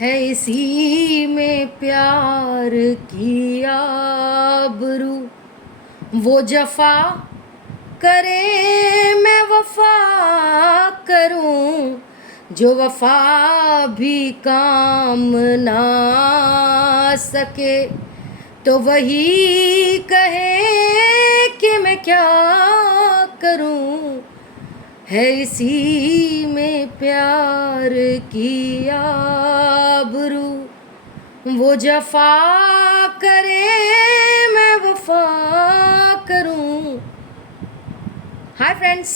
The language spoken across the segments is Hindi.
है इसी में प्यार की आबरू, वो जफा करे मैं वफा करूं, जो वफा भी काम ना सके तो वही कहे कि मैं क्या करूं। है इसी में प्यार की आबरू, वो जफा करे मैं वफा करूं। हाय फ्रेंड्स,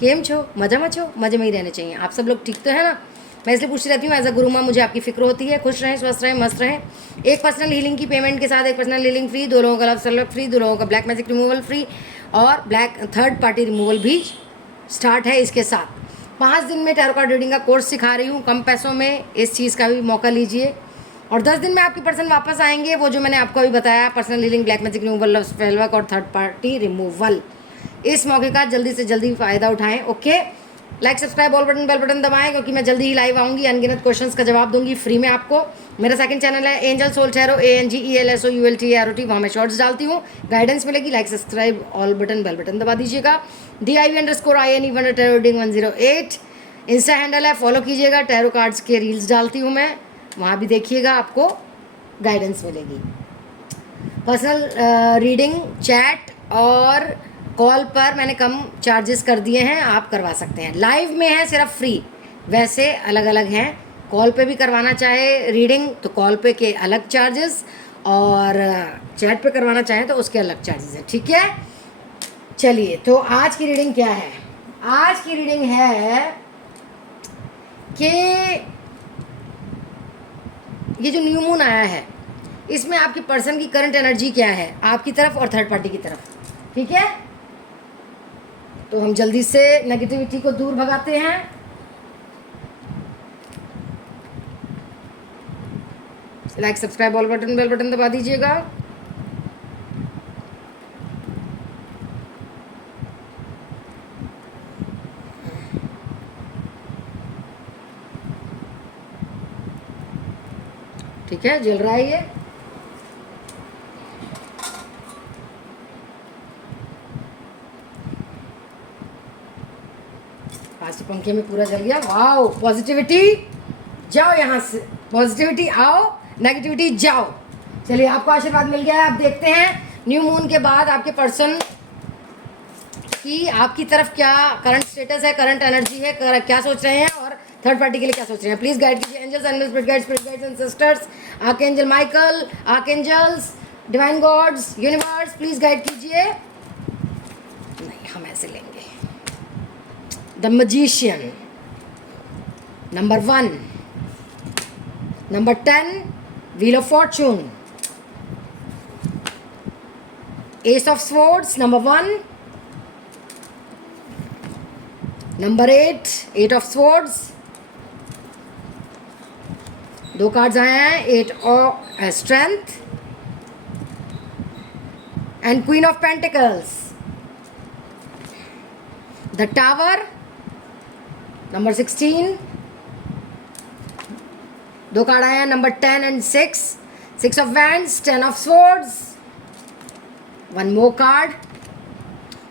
केम छो? मज़ा में छो? मज़े में ही रहने चाहिए। आप सब लोग ठीक तो है ना? मैं इसलिए पूछती रहती हूँ, एज अ गुरु माँ मुझे आपकी फिक्र होती है। खुश रहें, स्वस्थ रहें, मस्त रहें। एक पर्सनल हीलिंग की पेमेंट के साथ एक पर्सनल हीलिंग फ्री, 2 लोगों का लव सेलर फ्री, 2 लोगों का ब्लैक मैजिक रिमूवल फ्री और ब्लैक थर्ड पार्टी रिमूवल भी स्टार्ट है इसके साथ। 5 दिन में टैरो कार्ड रीडिंग का कोर्स सिखा रही हूँ कम पैसों में। इस चीज़ का भी मौका लीजिए। और 10 दिन में आपकी पर्सन वापस आएंगे, वो जो मैंने आपको अभी बताया, personal healing, black magic removal, love spell work और थर्ड पार्टी रिमूवल। इस मौके का जल्दी से जल्दी फ़ायदा उठाएं। Okay, like, subscribe, all button, bell button दबाएं, क्योंकि मैं जल्दी ही लाइव आऊँगी। अनगिनत क्वेश्चंस का जवाब दूंगी फ्री में आपको। मेरा सेकंड चैनल है एंजल सोल टैरो, ANGELSOULTAROT, वहाँ मैं शॉर्ट्स डालती हूँ, गाइडेंस मिलेगी। Like, subscribe, all button, bell button दबा दीजिएगा। DIV_INE tarot reading 108 insta handle है, फॉलो कीजिएगा। टैरो कार्ड्स के रील्स डालती हूँ मैं, वहाँ भी देखिएगा, आपको गाइडेंस मिलेगी। पर्सनल रीडिंग, चैट और कॉल पर मैंने कम चार्जेस कर दिए हैं, आप करवा सकते हैं। लाइव में है सिर्फ फ्री, वैसे अलग अलग हैं। कॉल पे भी करवाना चाहे रीडिंग तो कॉल पे के अलग चार्जेस, और चैट पे करवाना चाहें तो उसके अलग चार्जेस हैं। ठीक है, चलिए, तो आज की रीडिंग क्या है? आज की रीडिंग है कि ये जो न्यू मून आया है, इसमें आपकी पर्सन की करंट एनर्जी क्या है आपकी तरफ और थर्ड पार्टी की तरफ। ठीक है, तो हम जल्दी से नेगेटिविटी को दूर भगाते हैं। Like, subscribe, all button, bell button दबा दीजिएगा। ठीक है, जल रहा है ये। आज पंखे में पूरा जल गया। वाओ, पॉजिटिविटी जाओ, यहाँ से पॉजिटिविटी आओ, नेगेटिविटी जाओ। चलिए, आपको आशीर्वाद मिल गया है। अब देखते हैं न्यू मून के बाद आपके पर्सन की आपकी तरफ क्या करंट स्टेटस है, करंट एनर्जी है, क्या सोच रहे हैं, और थर्ड पार्टी के लिए क्या सोच रहे हैं। प्लीज गाइड कीजिए angels, animals, spirit guides and sisters, archangel Michael, archangels, divine gods, universe, please guide कीजिए। नहीं, हम ऐसे लेंगे। The magician, number 1, number 10, wheel of fortune, ace of swords, number 1, number 8, 8 of swords. 2 cards आए हैं, 8 of strength and queen of pentacles. The tower, number 16। 2 card आए हैं, number 10 and 6, 6 of wands, 10 of swords. 1 more card,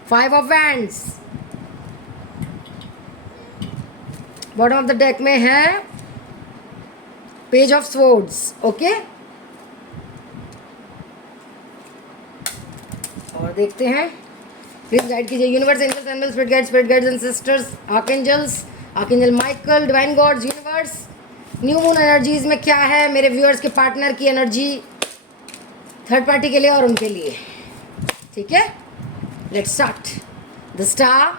5 of wands. Bottom of the deck में है पेज ऑफ स्वॉर्ड्स। ओके, और देखते हैं। प्लीज गाइड कीजिए universe, angels, animals, spirit guides and sisters, archangels, archangel Michael, divine gods, universe, new moon energies में क्या है मेरे व्यूअर्स के पार्टनर की एनर्जी, थर्ड पार्टी के लिए और उनके लिए। ठीक है, let's start. The star,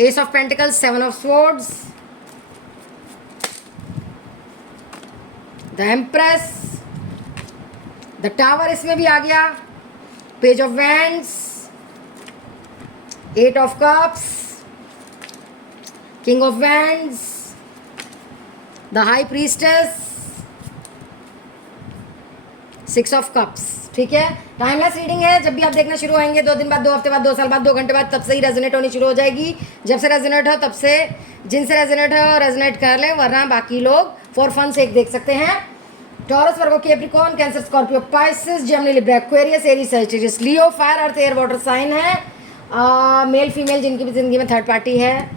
S of pentacles, 7 of swords, the empress, the tower इसमें भी आ गया, page of wands, 8 of cups, king of wands, the high priestess, 6 of cups. ठीक है, टाइमलेस रीडिंग है। जब भी आप देखना शुरू होंगे 2 दिन बाद, 2 हफ्ते बाद, 2 साल बाद, 2 घंटे बाद, तब से ही रेजोनेट होनी शुरू हो जाएगी। जब से रेजोनेट हो तब से जिनसे रेजोनेट हो रेजोनेट कर ले, वरना बाकी लोग फॉर फन से एक देख सकते हैं। Taurus, Virgo, Capricorn, Cancer, Scorpio, Pisces, Gemini, Libra, Aquarius, Aries, Sagittarius, Leo fire, earth, air, water sign है। मेल फीमेल जिनकी भी ज़िंदगी में थर्ड पार्टी है,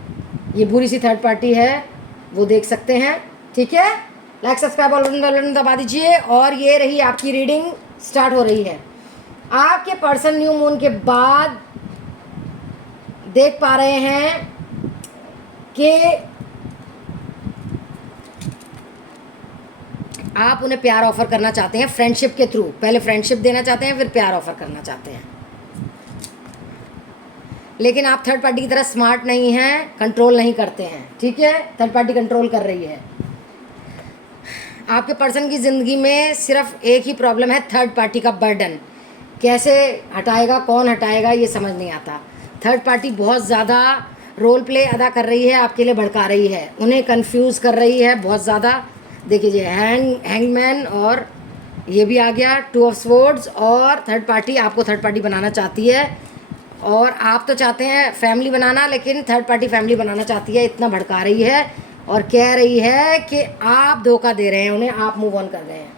ये बुरी सी थर्ड पार्टी है, वो देख सकते हैं। ठीक है, लाइक सब्सक्राइब और बटन दबा दीजिए। और ये रही आपकी रीडिंग, स्टार्ट हो रही है। आपके पर्सन न्यू मून के बाद देख पा रहे हैं कि आप उन्हें प्यार ऑफर करना चाहते हैं फ्रेंडशिप के थ्रू। पहले फ्रेंडशिप देना चाहते हैं, फिर प्यार ऑफर करना चाहते हैं। लेकिन आप थर्ड पार्टी की तरह स्मार्ट नहीं हैं, कंट्रोल नहीं करते हैं। ठीक है, थर्ड पार्टी कंट्रोल कर रही है। आपके पर्सन की ज़िंदगी में सिर्फ एक ही प्रॉब्लम है, थर्ड पार्टी का बर्डन। कैसे हटाएगा, कौन हटाएगा, ये समझ नहीं आता। थर्ड पार्टी बहुत ज़्यादा रोल प्ले अदा कर रही है, आपके लिए भड़का रही है, उन्हें कंफ्यूज कर रही है बहुत ज़्यादा। देखिए हैंगमैन और ये भी आ गया, 2 ऑफ स्वॉर्ड्स। और थर्ड पार्टी आपको थर्ड पार्टी बनाना चाहती है, और आप तो चाहते हैं फैमिली बनाना, लेकिन थर्ड पार्टी फैमिली बनाना चाहती है। इतना भड़का रही है और कह रही है कि आप धोखा दे रहे हैं उन्हें, आप मूव ऑन कर रहे हैं।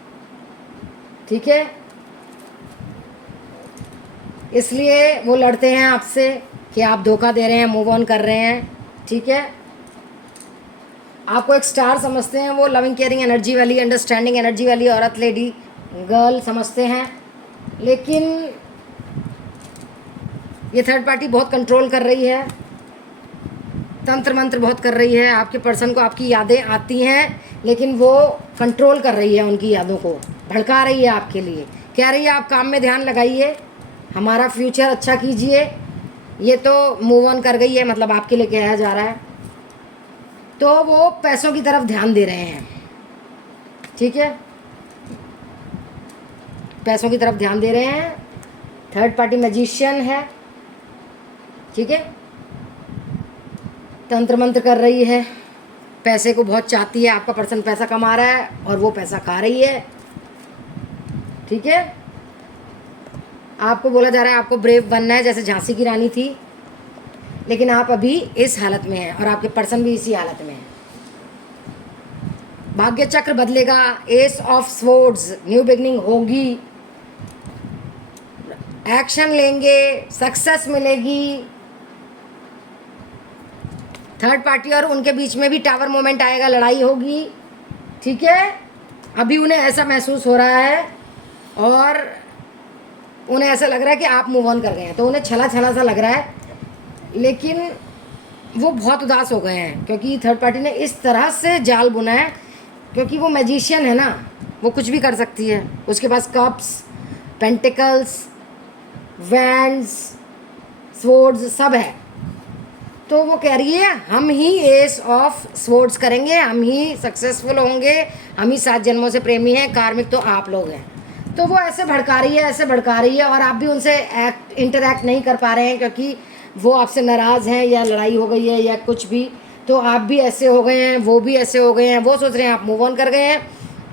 ठीक है, इसलिए वो लड़ते हैं आपसे कि आप धोखा दे रहे हैं, मूव ऑन कर रहे हैं। ठीक है, आपको एक स्टार समझते हैं, वो लविंग केयरिंग एनर्जी वाली, अंडरस्टैंडिंग एनर्जी वाली औरत, लेडी, गर्ल समझते हैं। लेकिन ये थर्ड पार्टी बहुत कंट्रोल कर रही है, तंत्र मंत्र बहुत कर रही है। आपके पर्सन को आपकी यादें आती हैं, लेकिन वो कंट्रोल कर रही है उनकी यादों को, भड़का रही है आपके लिए। कह रही है आप काम में ध्यान लगाइए, हमारा फ्यूचर अच्छा कीजिए। ये तो मूव ऑन कर गई है, मतलब आपके लिए कहा जा रहा है। तो वो पैसों की तरफ ध्यान दे रहे हैं। ठीक है, पैसों की तरफ ध्यान दे रहे हैं। थर्ड पार्टी मैजिशियन है। ठीक है, तंत्र मंत्र कर रही है, पैसे को बहुत चाहती है। आपका पर्सन पैसा कमा रहा है और वो पैसा खा रही है। ठीक है, आपको बोला जा रहा है आपको ब्रेव बनना है, जैसे झांसी की रानी थी, लेकिन आप अभी इस हालत में हैं और आपके पर्सन भी इसी हालत में है। भाग्य चक्र बदलेगा, S of swords, new beginning होगी, एक्शन लेंगे, सक्सेस मिलेगी। थर्ड पार्टी और उनके बीच में भी टावर मोमेंट आएगा, लड़ाई होगी। ठीक है, अभी उन्हें ऐसा महसूस हो रहा है और उन्हें ऐसा लग रहा है कि आप मूव ऑन कर गए हैं, तो उन्हें छला छला सा लग रहा है। लेकिन वो बहुत उदास हो गए हैं, क्योंकि थर्ड पार्टी ने इस तरह से जाल बुना है, क्योंकि वो मैजिशियन है ना, वो कुछ भी कर सकती है। उसके पास कप्स, पेंटिकल्स, वैंड्स, स्वॉर्ड्स सब है। तो वो कह रही है हम ही एस ऑफ स्वॉर्ड्स करेंगे, हम ही सक्सेसफुल होंगे, हम ही 7 जन्मों से प्रेमी हैं, कार्मिक तो आप लोग हैं। तो वो ऐसे भड़का रही है, ऐसे भड़का रही है, और आप भी उनसे इंटरैक्ट नहीं कर पा रहे हैं, क्योंकि वो आपसे नाराज़ हैं, या लड़ाई हो गई है या कुछ भी। तो आप भी ऐसे हो गए हैं, वो भी ऐसे हो गए हैं। वो सोच रहे हैं आप मूव ऑन कर गए हैं,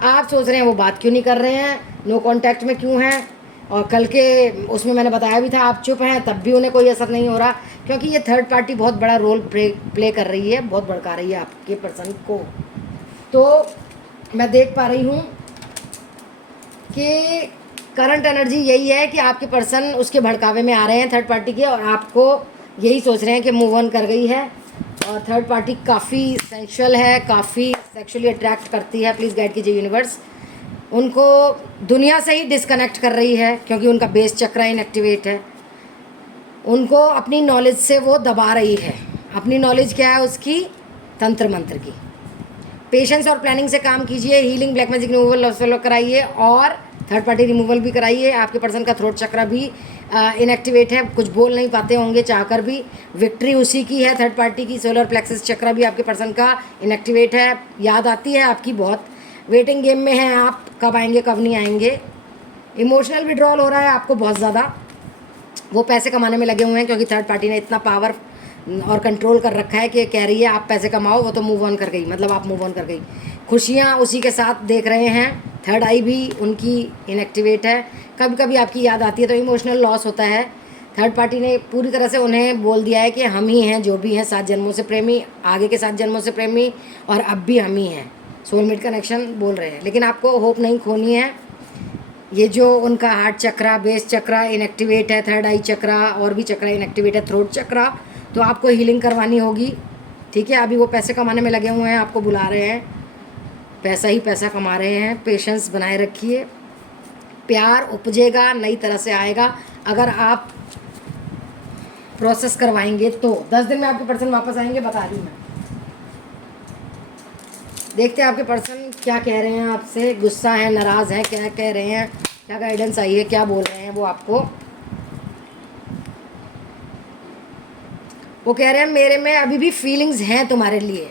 आप सोच रहे हैं वो बात क्यों नहीं कर रहे हैं, नो कॉन्टैक्ट में क्यों हैं। और कल के उसमें मैंने बताया भी था आप चुप हैं, तब भी उन्हें कोई असर नहीं हो रहा, क्योंकि ये थर्ड पार्टी बहुत बड़ा रोल प्ले कर रही है, बहुत भड़का रही है आपके पर्सन को। तो मैं देख पा रही हूँ कि करंट एनर्जी यही है कि आपके पर्सन उसके भड़कावे में आ रहे हैं थर्ड पार्टी के, और आपको यही सोच रहे हैं कि मूव ऑन कर गई है। और थर्ड पार्टी काफ़ी सेंशुअल है, काफ़ी सेक्सुअली अट्रैक्ट करती है। प्लीज़ गाइड कीजिए यूनिवर्स। उनको दुनिया से ही डिस्कनेक्ट कर रही है, क्योंकि उनका बेस चक्र इनएक्टिवेट है। उनको अपनी नॉलेज से वो दबा रही है। अपनी नॉलेज क्या है उसकी? तंत्र मंत्र की। पेशेंस और प्लानिंग से काम कीजिए, healing, black magic removal follow कराइए, और थर्ड पार्टी रिमूवल भी कराइए। आपके पर्सन का थ्रोट चक्र भी इनएक्टिवेट है, कुछ बोल नहीं पाते होंगे चाहकर भी। विक्ट्री उसी की है थर्ड पार्टी की। सोलर प्लेक्सस चक्र भी आपके पर्सन का इनएक्टिवेट है। याद आती है आपकी बहुत, वेटिंग गेम में हैं आप, कब आएंगे कब नहीं आएंगे। इमोशनल विड्रॉल हो रहा है आपको बहुत ज़्यादा। वो पैसे कमाने में लगे हुए हैं, क्योंकि थर्ड पार्टी ने इतना पावर और कंट्रोल कर रखा है कि कह रही है आप पैसे कमाओ, वो तो मूव ऑन कर गई, मतलब आप मूव ऑन कर गई। खुशियाँ उसी के साथ देख रहे हैं, थर्ड आई भी उनकी इनएक्टिवेट है। कभी कभी आपकी याद आती है तो इमोशनल लॉस होता है। थर्ड पार्टी ने पूरी तरह से उन्हें बोल दिया है कि हम ही हैं जो भी हैं, 7 जन्मों से प्रेमी, आगे के 7 जन्मों से प्रेमी, और अब भी हम ही हैं, सोलमेट कनेक्शन बोल रहे हैं। लेकिन आपको होप नहीं खोनी है। ये जो उनका हार्ट चक्रा, बेस चक्रा इनएक्टिवेट है, थर्ड आई चक्रा और भी चक्रा इनएक्टिवेट है, थ्रोट चक्रा, तो आपको हीलिंग करवानी होगी। ठीक है, अभी वो पैसे कमाने में लगे हुए हैं, आपको बुला रहे हैं, पैसा ही पैसा कमा रहे हैं। पेशेंस बनाए रखिए, प्यार उपजेगा, नई तरह से आएगा अगर आप प्रोसेस करवाएंगे तो। 10 दिन में आपके पर्सन वापस आएंगे, बता रही हूँ मैं। देखते हैं आपके पर्सन क्या कह रहे हैं आपसे, गुस्सा है, नाराज़ है, क्या कह रहे हैं, क्या गाइडेंस आई है, क्या बोल रहे हैं वो आपको। वो कह रहे हैं मेरे में अभी भी फीलिंग्स हैं तुम्हारे लिए,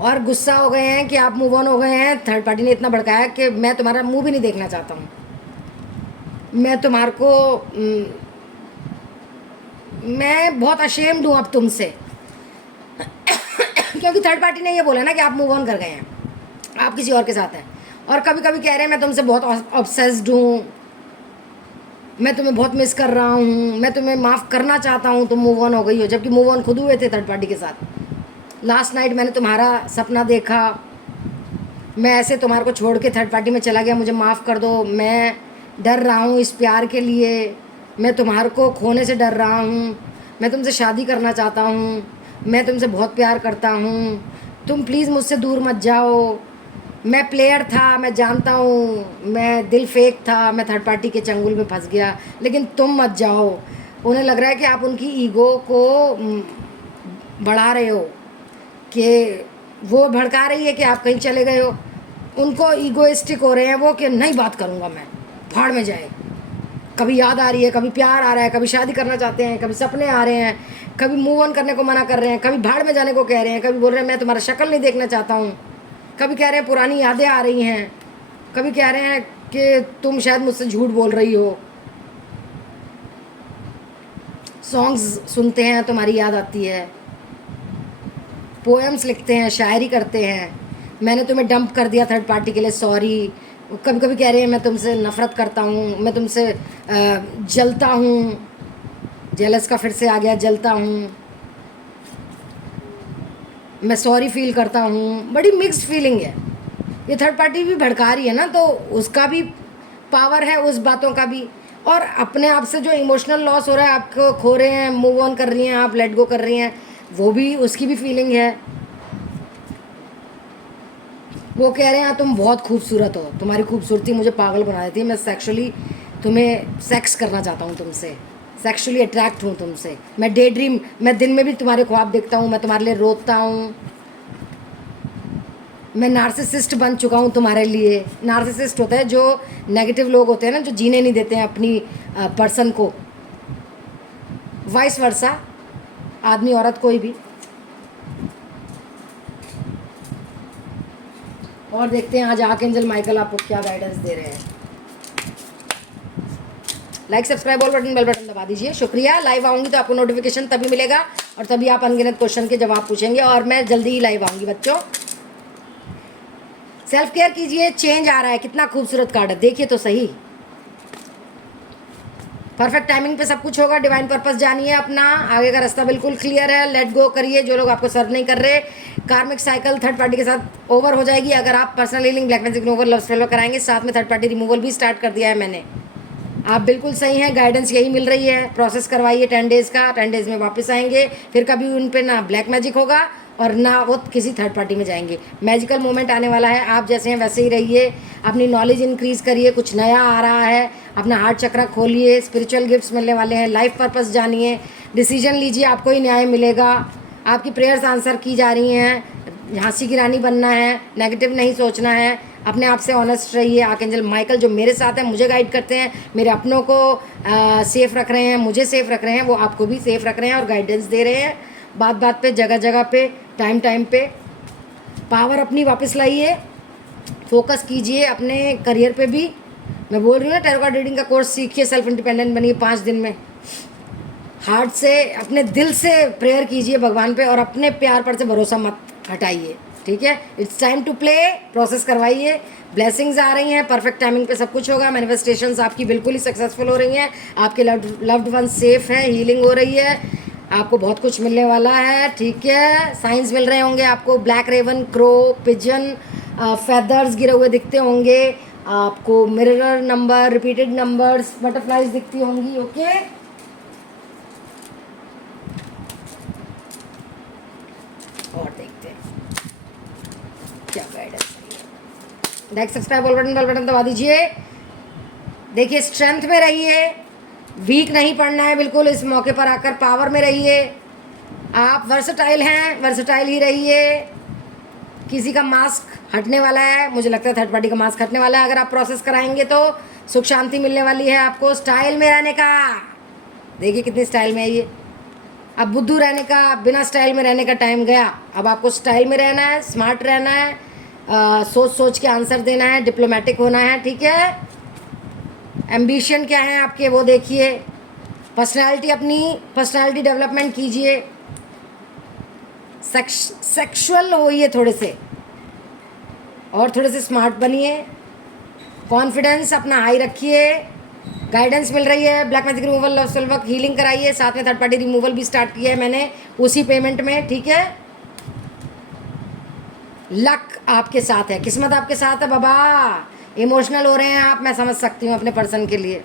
और गुस्सा हो गए हैं कि आप मूव ऑन हो गए हैं। थर्ड पार्टी ने इतना भड़काया कि मैं तुम्हारा मुंह भी नहीं देखना चाहता हूँ, मैं तुम्हारे को मैं बहुत अशेम्ड हूँ अब तुमसे। क्योंकि थर्ड पार्टी ने ये बोला ना कि आप मूव ऑन कर गए हैं, आप किसी और के साथ हैं। और कभी कभी कह रहे हैं मैं तुमसे बहुत ऑब्सेस्ड हूँ, मैं तुम्हें बहुत मिस कर रहा हूँ, मैं तुम्हें माफ़ करना चाहता हूँ, तुम मूव ऑन हो गई हो, जबकि मूव ऑन खुद हुए थे थर्ड पार्टी के साथ। लास्ट नाइट मैंने तुम्हारा सपना देखा, मैं ऐसे तुम्हारे को छोड़ के थर्ड पार्टी में चला गया, मुझे माफ़ कर दो, मैं डर रहा हूँ इस प्यार के लिए, मैं तुम्हारे को खोने से डर रहा हूँ, मैं तुमसे शादी करना चाहता हूँ, मैं तुमसे बहुत प्यार करता हूँ, तुम प्लीज़ मुझसे दूर मत जाओ। मैं प्लेयर था, मैं जानता हूँ, मैं दिल फेक था, मैं थर्ड पार्टी के चंगुल में फंस गया, लेकिन तुम मत जाओ। उन्हें लग रहा है कि आप उनकी ईगो को बढ़ा रहे हो, कि वो भड़का रही है कि आप कहीं चले गए हो। उनको ईगोइस्टिक हो रहे हैं वो कि नहीं बात करूँगा मैं, भाड़ में जाए। कभी याद आ रही है, कभी प्यार आ रहा है, कभी शादी करना चाहते हैं, कभी सपने आ रहे हैं, कभी मूव ऑन करने को मना कर रहे हैं, कभी भाड़ में जाने को कह रहे हैं, कभी बोल रहे हैं मैं तुम्हारा शक्ल नहीं देखना चाहता हूँ, कभी कह रहे हैं पुरानी यादें आ रही हैं, कभी कह रहे हैं कि तुम शायद मुझसे झूठ बोल रही हो। सॉन्ग्स सुनते हैं, तुम्हारी याद आती है, पोएम्स लिखते हैं, शायरी करते हैं, मैंने तुम्हें डंप कर दिया थर्ड पार्टी के लिए, सॉरी। कभी कभी कह रहे हैं मैं तुमसे नफ़रत करता हूँ, मैं तुमसे जलता हूँ, जेलस का फिर से आ गया, जलता हूँ, मैं सॉरी फील करता हूँ। बड़ी मिक्स्ड फीलिंग है। ये थर्ड पार्टी भी भड़का रही है ना, तो उसका भी पावर है, उस बातों का भी। और अपने आप से जो इमोशनल लॉस हो रहा है, आपको खो रहे हैं, मूव ऑन कर रही हैं आप, लेट गो कर रही हैं, वो भी उसकी भी फीलिंग है। वो कह रहे हैं तुम बहुत खूबसूरत हो, तुम्हारी खूबसूरती मुझे पागल बना देती है, मैं सेक्सुअली तुम्हें सेक्स करना चाहता हूँ तुमसे, सेक्सुअली अट्रैक्ट हूँ तुमसे, मैं डे ड्रीम, मैं दिन में भी तुम्हारे ख्वाब देखता हूँ, मैं तुम्हारे लिए रोता हूँ, मैं नार्सिसिस्ट बन चुका हूँ तुम्हारे लिए। नार्सिसिस्ट होता है जो नेगेटिव लोग होते हैं ना, जो जीने नहीं देते हैं अपनी पर्सन को, वाइस वर्सा, आदमी औरत कोई भी। और देखते हैं आज आर्कएंजल माइकल आपको क्या गाइडेंस दे रहे हैं। लाइक सब्सक्राइब और बेल बटन दबा दीजिए। शुक्रिया। लाइव आऊँगी तो आपको नोटिफिकेशन तभी मिलेगा और तभी आप अनगिनत क्वेश्चन के जवाब पूछेंगे, और मैं जल्दी ही लाइव आऊँगी बच्चों। सेल्फ केयर कीजिए, चेंज आ रहा है। कितना खूबसूरत कार्ड है, देखिए तो सही। परफेक्ट टाइमिंग पे सब कुछ होगा। डिवाइन पर्पस जानिए अपना, आगे का रास्ता बिल्कुल क्लियर है। लेट गो करिए जो लोग आपको सर्व नहीं कर रहे। कार्मिक साइकिल थर्ड पार्टी के साथ ओवर हो जाएगी अगर आप personal healing, black magic removal, love spell कराएंगे। साथ में थर्ड पार्टी रिमूवल भी स्टार्ट कर दिया है मैंने। आप बिल्कुल सही हैं, गाइडेंस यही मिल रही है। प्रोसेस करवाइए 10 डेज़ का, 10 डेज़ में वापस आएंगे। फिर कभी उन पे ना ब्लैक मैजिक होगा और ना वो किसी थर्ड पार्टी में जाएंगे। मैजिकल मोमेंट आने वाला है। आप जैसे हैं वैसे ही रहिए, अपनी नॉलेज इंक्रीज़ करिए, कुछ नया आ रहा है, अपना हार्ट चक्रा खोलिए, स्पिरिचुअल गिफ्ट्स मिलने वाले हैं। लाइफ पर्पस जानिए, डिसीजन लीजिए, आपको ही न्याय मिलेगा। आपकी प्रेयर्स आंसर की जा रही हैं। झांसी की रानी बनना है, नेगेटिव नहीं सोचना है, अपने आप से ऑनेस्ट रहिए। आर्कएंजल माइकल जो मेरे साथ हैं, मुझे गाइड करते हैं, मेरे अपनों को सेफ़ रख रहे हैं, मुझे सेफ़ रख रहे हैं, वो आपको भी सेफ़ रख रहे हैं और गाइडेंस दे रहे हैं। बात बात पे, जगह जगह पे, टाइम टाइम पे। पावर अपनी वापस लाइए, फोकस कीजिए अपने करियर पे भी। मैं बोल रही हूँ ना, टैरो कार्ड रीडिंग का कोर्स सीखिए, सेल्फ इंडिपेंडेंट बनिए 5 दिन में। हार्ट से, अपने दिल से प्रेयर कीजिए भगवान पे और अपने प्यार पर से भरोसा मत हटाइए। ठीक है, it's time to play, process करवाइए। ब्लेसिंग्स आ रही हैं, परफेक्ट टाइमिंग पे सब कुछ होगा। मैनिफेस्टेशंस आपकी बिल्कुल ही सक्सेसफुल हो रही हैं, आपके लव्ड वन सेफ हैं, हीलिंग हो रही है, आपको बहुत कुछ मिलने वाला है। ठीक है, साइंस मिल रहे होंगे आपको, black raven, crow, pigeon, feathers गिरे हुए दिखते होंगे आपको, mirror number, repeated numbers, butterflies दिखती होंगी। ओके, और देखते हैं क्या गाइडेंस है। लाइक, सब्सक्राइब, बेल बटन दबा दीजिए। देखिए, स्ट्रेंथ में रहिए, वीक नहीं पड़ना है बिल्कुल। इस मौके पर आकर पावर में रहिए। आप वर्सटाइल हैं, वर्सटाइल ही रहिए। किसी का मास्क हटने वाला है, मुझे लगता है थर्ड पार्टी का मास्क हटने वाला है। अगर आप प्रोसेस कराएंगे तो सुख शांति मिलने वाली है आपको। स्टाइल में रहने का, देखिए कितनी स्टाइल में है ये। अब बुद्धू रहने का, बिना स्टाइल में रहने का टाइम गया। अब आपको स्टाइल में रहना है, स्मार्ट रहना है, सोच सोच के आंसर देना है, डिप्लोमेटिक होना है। ठीक है, एम्बिशन क्या है आपके वो देखिए। पर्सनालिटी, अपनी पर्सनालिटी डेवलपमेंट कीजिए। सेक्सुअल होइए थोड़े से, और थोड़े से स्मार्ट बनिए। कॉन्फिडेंस अपना हाई रखिए। गाइडेंस मिल रही है, black magic removal, love spell work, healing कराइए। साथ में थर्ड पार्टी रिमूवल भी स्टार्ट किया है मैंने उसी पेमेंट में। ठीक है, लक आपके साथ है, किस्मत आपके साथ है बाबा। इमोशनल हो रहे हैं आप, मैं समझ सकती हूँ अपने पर्सन के लिए।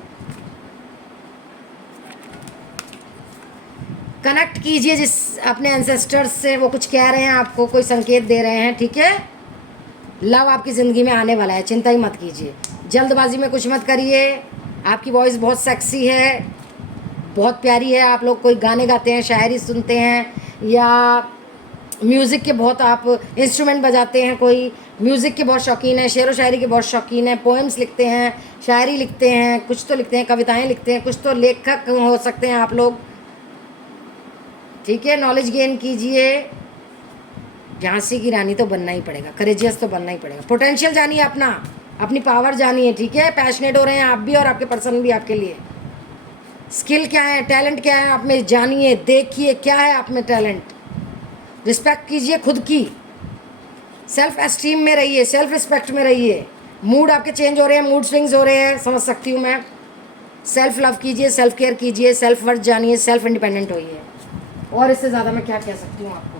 कनेक्ट कीजिए जिस अपने एंसेस्टर्स से, वो कुछ कह रहे हैं आपको, कोई संकेत दे रहे हैं। ठीक है, लव आपकी ज़िंदगी में आने वाला है, चिंता ही मत कीजिए। जल्दबाजी में कुछ मत करिए। आपकी वॉइस बहुत सेक्सी है, बहुत प्यारी है। आप लोग कोई गाने गाते हैं, शायरी सुनते हैं, या म्यूज़िक के बहुत आप इंस्ट्रूमेंट बजाते हैं, कोई म्यूज़िक के बहुत शौकीन है, शेर व शायरी के बहुत शौकीन है, पोएम्स लिखते हैं, शायरी लिखते हैं, कुछ तो लिखते हैं, कविताएं लिखते हैं, कुछ तो लेखक हो सकते हैं आप लोग। ठीक है, नॉलेज गेन कीजिए। झांसी की रानी तो बनना ही पड़ेगा, करेजियस तो बनना ही पड़ेगा। पोटेंशियल जानिए अपना, अपनी पावर जानिए। ठीक है, पैशनेट हो रहे हैं आप भी और आपके पर्सन भी आपके लिए। स्किल क्या है, टैलेंट क्या है आप में जानिए, देखिए क्या है आप में टैलेंट। रिस्पेक्ट कीजिए खुद की, सेल्फ एस्टीम में रहिए, सेल्फ रिस्पेक्ट में रहिए। मूड आपके चेंज हो रहे हैं, मूड स्विंग्स हो रहे हैं, समझ सकती हूँ मैं। सेल्फ लव कीजिए, सेल्फ केयर कीजिए, सेल्फ वर्थ जानिए, सेल्फ इंडिपेंडेंट होइए। और इससे ज़्यादा मैं क्या कह सकती हूँ आपको।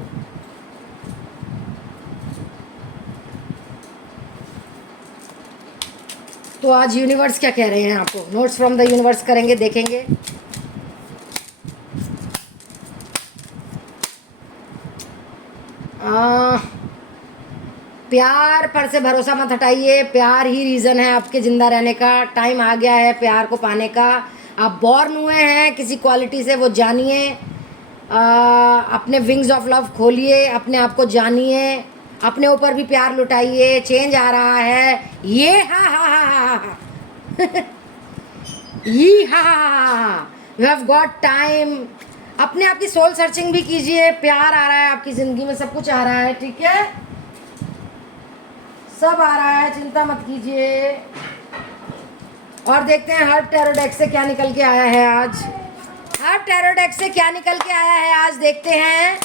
तो आज यूनिवर्स क्या कह रहे हैं आपको, नोट्स फ्रॉम द यूनिवर्स करेंगे, देखेंगे। प्यार पर से भरोसा मत हटाइए, प्यार ही रीज़न है आपके ज़िंदा रहने का। टाइम आ गया है प्यार को पाने का। आप बॉर्न हुए हैं किसी क्वालिटी से, वो जानिए। अपने विंग्स ऑफ लव खोलिए, अपने आप को जानिए, अपने ऊपर भी प्यार लुटाइए। चेंज आ रहा है ये, हा हा हा हा हा ये, हा हा हा, यू हैव गॉट टाइम। अपने आप की सोल सर्चिंग भी कीजिए। प्यार आ रहा है आपकी ज़िंदगी में, सब कुछ आ रहा है। ठीक है, सब आ रहा है, चिंता मत कीजिए। और देखते हैं हर टैरो डेक से क्या निकल के आया है आज। हर टैरो डेक से क्या निकल के आया है आज, देखते हैं।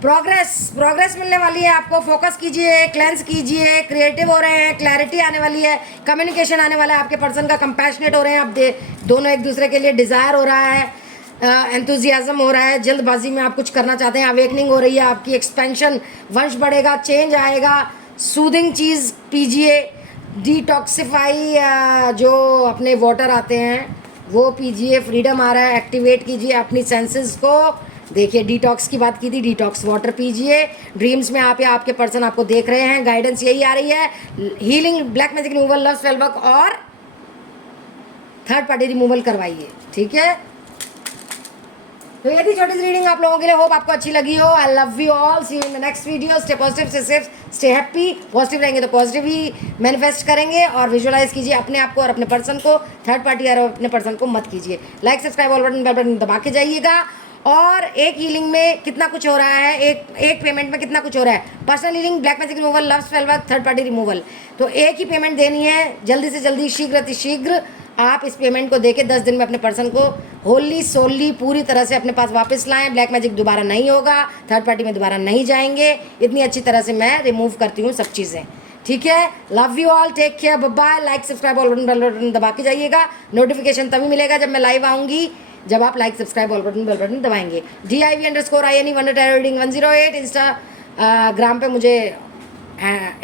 प्रोग्रेस मिलने वाली है आपको। फोकस कीजिए, क्लेंस कीजिए, क्रिएटिव हो रहे हैं, क्लैरिटी आने वाली है, कम्युनिकेशन आने वाला है आपके पर्सन का, कंपैशनेट हो रहे हैं आप दोनों एक दूसरे के लिए, डिज़ायर हो रहा है, एंथुजियाज्म हो रहा है, जल्दबाजी में आप कुछ करना चाहते हैं, अवेकनिंग हो रही है आपकी, एक्सपेंशन, वंश बढ़ेगा, चेंज आएगा। सूदिंग चीज़ पीजिए, डिटॉक्सिफाई जो अपने वाटर आते हैं वो पीजिए, फ्रीडम आ रहा है, एक्टिवेट कीजिए अपनी सेंसेस को। देखिए, डिटॉक्स की बात की थी, डिटॉक्स वाटर पीजिए। ड्रीम्स में आप या आपके पर्सन आपको देख रहे हैं, गाइडेंस यही आ रही है। Healing, black magic removal, love spell work और थर्ड पार्टी रिमूवल करवाइए। ठीक है, तो ये थी छोटी सी रीडिंग आप लोगों के लिए। होप आपको अच्छी लगी हो। I love you all, see you in the next video. Stay positive, stay safe, stay happy. Positive रहेंगे तो पॉजिटिव ही मैनिफेस्ट करेंगे। और विजुअलाइज कीजिए अपने आप को और अपने पर्सन को। थर्ड पार्टी और अपने पर्सन को मत कीजिए। Like, subscribe, all button, bell button दबा के जाइएगा। और एक हीलिंग में कितना कुछ हो रहा है, एक पेमेंट में कितना कुछ हो रहा है। Personal healing, black magic removal, love spell work, third party removal, तो एक ही पेमेंट देनी है। जल्दी से जल्दी, शीघ्र अतिशीघ्र आप इस पेमेंट को देके 10 दिन में अपने पर्सन को होली सोली पूरी तरह से अपने पास वापस लाएं। ब्लैक मैजिक दोबारा नहीं होगा, थर्ड पार्टी में दोबारा नहीं जाएंगे। इतनी अच्छी तरह से मैं रिमूव करती हूँ सब चीज़ें, ठीक है। Love you all, take care, bye bye. Like subscribe all button bell button दबा के जाइएगा। नोटिफिकेशन तभी मिलेगा जब मैं लाइव आऊँगी, जब आप like subscribe all button bell button दबाएंगे। DIV_INE wonder tarot reading 108 Instagram पे मुझे,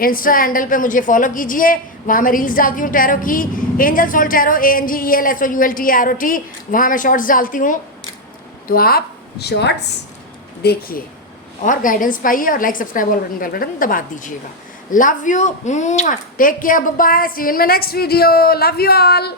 इंस्टा हैंडल पे मुझे फॉलो कीजिए, वहाँ मैं रील्स डालती हूँ टैरो की। एंजल सोल टैरो ANGELSOULTAROT, वहाँ मैं शॉर्ट्स डालती हूँ, तो आप शॉर्ट्स देखिए और गाइडेंस पाइए और like subscribe all button bell button दबा दीजिएगा। Love you, take care, bye bye, see you in my next video. Love you all.